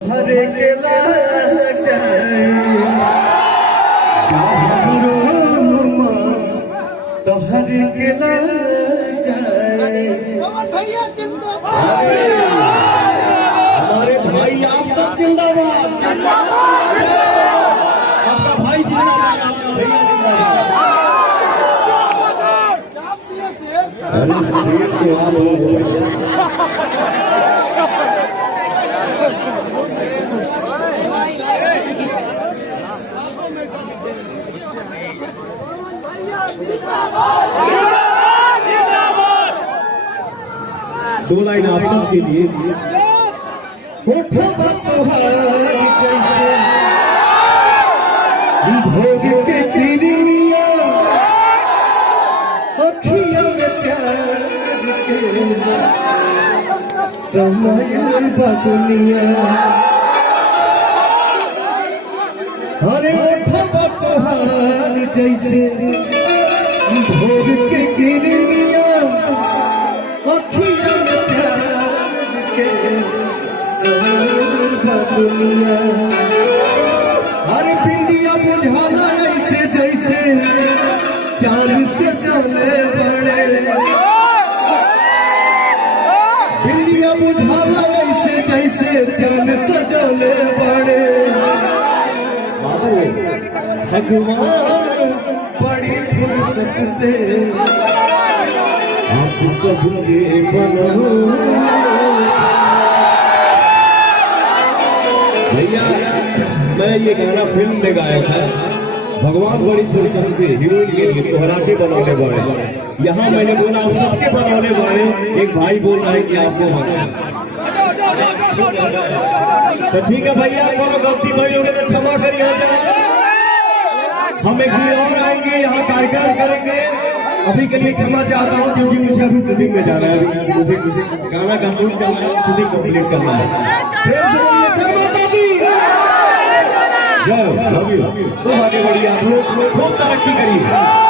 हरे के लाल जाए तो हरे के लाल जाए। हमारे भाई आप सब जिंदाबाद, आपका भाई जिंदाबाद, आपका भैया जिंदाबाद। अरे सेठ को आप दो लाइन आप सब के लिए। होठों पर तोहारी कैसे भोग के किरनिया, अखियां में प्यार के समय दुनिया। अरे होठों पर तोहारी जैसे भोग के किरनिया, अखियां में प्यार के दुनिया। अरे बिंदिया बुझाला ऐसे जैसे चांद से जले बड़े, बिंदिया बुझाला ऐसे जैसे चांद से जले बड़े। बाबू भगवान बड़ी फुर्सत से आप सबके बनो। भैया मैं ये गाना फिल्म में गाया था, भगवान बड़ी फुर्सत से हीरोइन के लिए तोहराटे बनौने बड़े। यहाँ मैंने बोला आप सबके बनौने बड़े, एक भाई बोल रहा है कि आपको तो ठीक है भैया, कोनो गलती भाई लोगे तो क्षमा करिए। हम एक दिन और आएंगे, यहाँ कार्यक्रम करेंगे। अभी के लिए क्षमा चाहता हूँ क्योंकि मुझे अभी शूटिंग में जाना है, मुझे गाना का शूट चल रहा है, शूटिंग कंप्लीट करना है। जय लव यू, खूब आगे बढ़िए, आप लोग खूब तरक्की करिए।